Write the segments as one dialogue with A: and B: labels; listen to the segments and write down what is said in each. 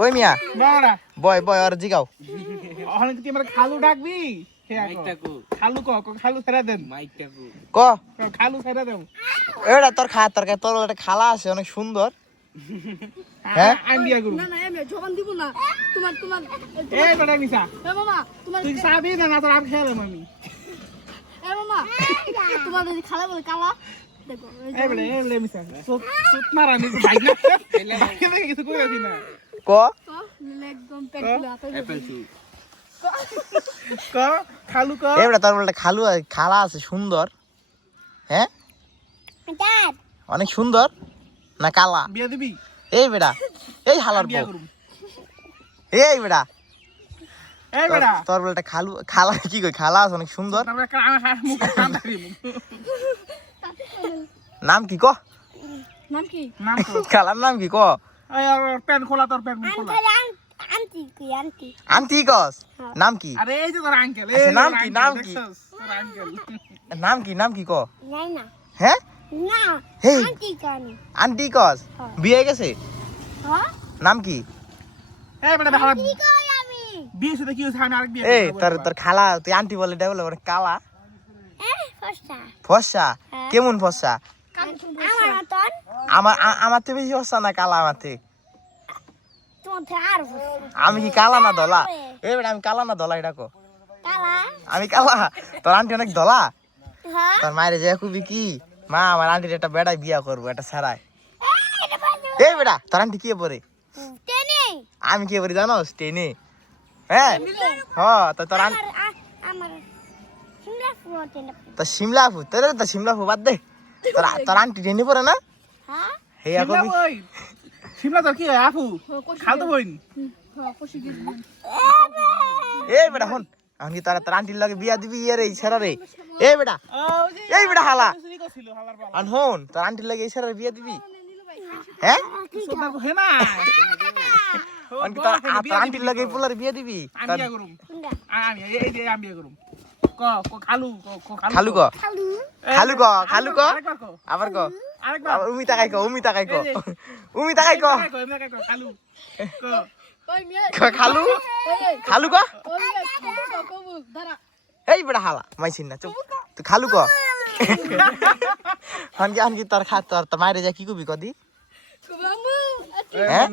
A: ওই মিয়া।
B: বড়া
A: বয় বয় আর জিগাও।
B: ওখানে কি তুই আমার খালু ডাকবি? খালু ক ক খালু ছেড়ে দেন।
C: মাইকটাকু
A: ক।
B: ক, খালু ছেড়ে দেন
A: এটা তোর খা তোর তোর একটা খালা আছে অনেক সুন্দর। হ্যাঁ?
B: আমি বিয়া করব
D: না না এমনি যখন দিব না তোমার তোমার
B: এই বেটা নিসা
D: এ মামা তোমার
B: তুই চাবি না না তোর আম খেলাম আমি।
D: এ মামা তোমার যদি খালা বলে কালা। দেখো এই যে-
B: এই বেটা এই সুত সুত মারা নি। ভাই না কিছু না
A: ক?
B: ক? খালু ক?
A: এবারে তোর বলে একটা খালু খালা আছে সুন্দর। হ্যাঁ? অনেক সুন্দর? না কালা?
B: বিয়া দিবি?
A: এই বেটা এই হালার বউ। এই বেটা।
B: এই
A: তোর- তোর বলে খালু খালা কি কই খালা আছে অনেক সুন্দর। নাম কি ক
D: নাম কি?
B: নাম কো?
A: খালার নাম কি ক?
B: প্যান খোলা তোর প্যান খোলা।
A: আন্টি কস নাম কি?
B: আরে এই যে তোর আঙ্কেল
A: আচ্ছা,
B: এই
A: নাম কি, নাম কি?
B: তোর আঙ্কেল
A: নাম কি নাম কি ক?
E: নাই না
A: হ্যাঁ?
E: না আন্টি কেন
A: আন্টি কস বিয়ে গেছে?
E: হ্যাঁ?
A: নাম কি?
B: এই বেটা ভালো
E: কি
B: বিয়ে সাথে কি হয়েছে? আমি আরেক বিয়ে
A: এই তোর তোর খালা তুই আন্টি বলে কালা।
E: ফসা।
A: কেমন
E: মতন
A: আমার আমার থেকে বেশি ফর্সা না কালা আমার থেকে। আমি কি কালা না দলা? এই বেটা আমি কালা না দলা এটা কো। আমি কালা? তোর আন্টি অনেক দলা?
E: হ্যাঁ?
A: তোর মায়ের যে খুবই কি? মা আমার আন্টির একটা বেড়ায় বিয়া করব একটা
E: এটা বাজু।
A: এই বেটা তোর আন্টি কি পরে? আমি কি পরে জানো টেনে। হ্যাঁ? হ্যাঁ তো তোর আন্টি
E: আমার সিমলা
A: শিমলা ফু তোর তোর শিমলা ফু বাদ দে। তোর তোর আন্টি টেনে পরে না?
E: হ্যাঁ?
A: কবি
B: বই। তোর কি হয়? আপু খাল বইন।
D: হ্যাঁ, কষি গেছি।
A: এই বেটা হন। আমি কি তোর তোর আন্টির লগে বিয়া দিবি ইয়ে রে ইছাড়া রে? এই বেটা এই বেটা হালা। আন হন তোর আন্টির লগে বিয়া দিবি? হ্যাঁ?
B: সোনা হে না
A: আন কি তোর আ- তোর আন্টির লগে পুলার বিয়া দিবি?
B: আমি বিয়া করুম। আমি এই যে আমি বিয়া করুম। ক ক খালু ক
A: খালু ক।
E: খালু
A: ক। খালু। ক আবার ক। উমি তাকাই ক উমি তাকাই ক। উমি তাকাই ক।
B: খালু।
A: খালু? খালু ক? এই বেটা হালা মাইছিন না চুপ। তুই খালু ক। হানকি হানকি তোর খা তোর তোর মায়ের যা কি কবি কদি? হ্যাঁ?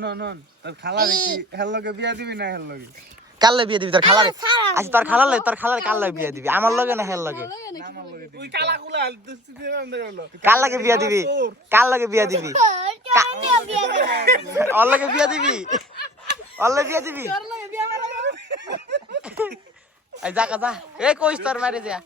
C: তোর খালা দেখি হেল লগে বিয়া দিবি না হেল লগে?
A: কাল বিয়ে দিবি তোর খালারে আচ্ছা তোর খালার লাগে তোর খালার কাল লাগে বিয়ে দিবি। আমার লগে না হের লগে।
B: কালা
A: লাগে বিয়ে দিবি? কাল লাগে বিয়ে দিবি? ওর লগে বিয়ে দিবি? ওর লগে বিয়ে দিবি? যা যা এ কইস তোর মারে যা।